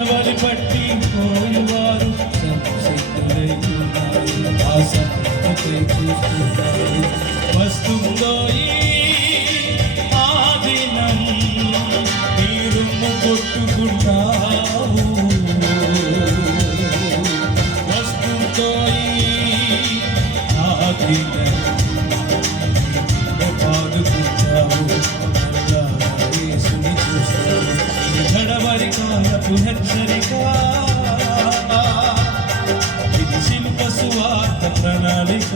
వలి పట్టి పోయేవారు చూస్తున్నారు. వస్తుందో ఆ దినం మీరు కొట్టుకుంటావు. వస్తుందో ఆ దినం పాడుకుంటావు. యేసుని చూస్తావు. గడవరి కాలపు హెచ్చరిక, ఇది శిల్ప సువార్త ప్రణాళిక.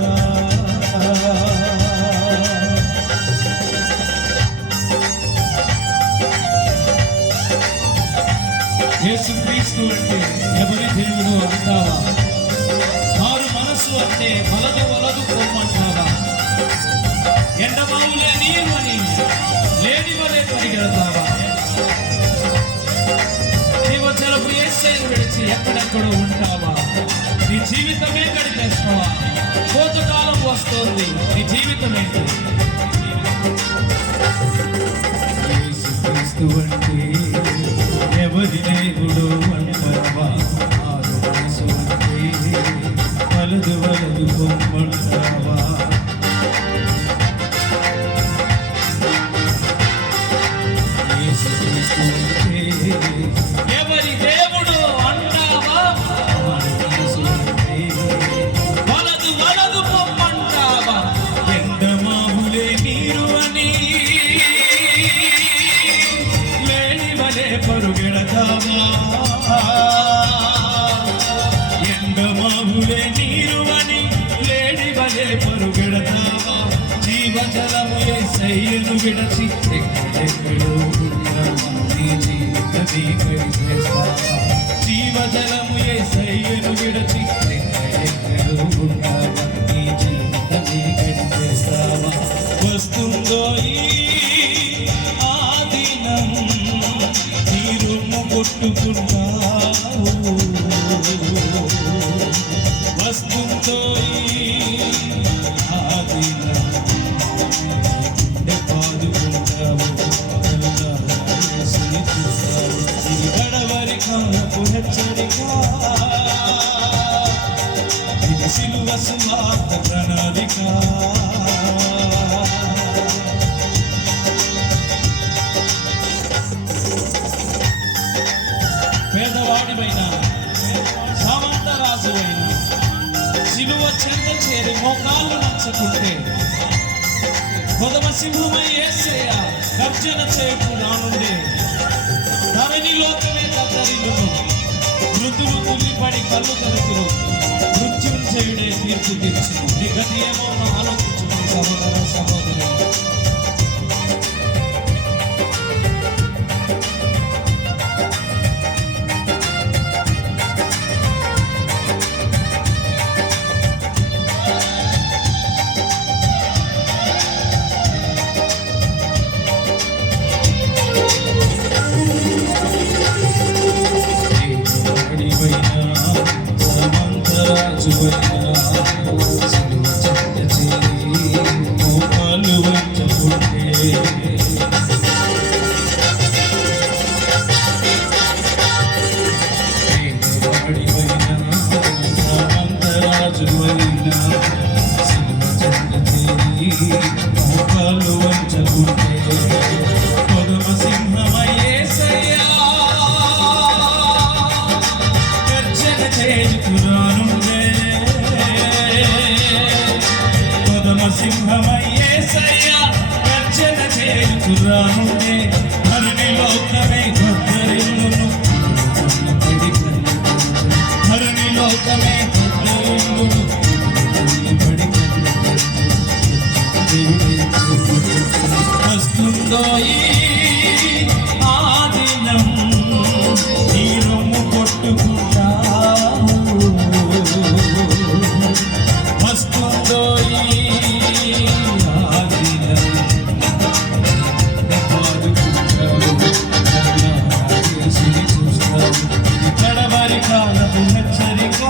యేసుక్రీస్తు అంటే ఎవరి దేవుడు అంటావా? మారు మనసు అంటే వలదు వలదు పొమ్మంటావా? ఎండమావులే నీరు అని లేని వలే పరిగెడతావా? జీవజలపు యేసయ్యను విడిచి ఎక్కడెక్కడో ఉంటావా? నీ జీవితమే గడిపేస్తావా? కోతకాలం వస్తోంది, నీ జీవితం ఏంటి? యేసుక్రీస్తు అంటే ఎవరి దేవుడు అంటావా? మారు మనసు అంటే వలదు వలదు పొమ్మంటావా? ఎవరి దేవుడు అంటావా? వలదు వలదు పొమ్మంటావా? ఎండమావులే నీరు అని లేని వలే పరుగెడతావా? ఎండమావులే నీరు అని లేని వలే పరుగెడతావా? జీవజలము యేసయ్యను విడచి ఎక్కడెక్కడో జీవజలము యేసయ్యను విడచి ఎక్కడెక్కడో ఉంటావా? నీ జీవితమే గడిపేస్తావా? వస్తుందో ఆ దినం నీ రొమ్ము కొట్టుకుంటావు. వస్తుందో ఆ దినం పాదుకుంటావు. ఇది గడవరి కాలపు హెచ్చరిక, ఇది శిలువ సువార్త ప్రణాళిక. పేదవాడివైనా సామంతరాజువైనా శిలువ చెంత చేరి మోకాళ్ళు నచ్చకుంటే కొదమ సింహమై యేసయ్య గర్జన చేయుచు రానుండే. ధరణి లోకమే కద్దరిల్లును, మృతులు తుల్లిపడి కళ్ళు తెరుకును, మృత్యుంజయుడే తీర్పు తీర్చును. నీ గతి ఏమో ఆలోచించుకుని సహోదర సహోదరి. సింహమై యేసయ్య గర్జన చేయుచు రానుండే. ధరణి లోకమే కద్దరిల్లును, ధరణి లోకమే కద్దరిల్లును. వస్తుందో ఆ దినం నీ రొమ్ము కొట్టుకుంటావు. వస్తుందో గడవరి కాలపు హెచ్చరిక,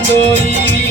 లేచిందోయి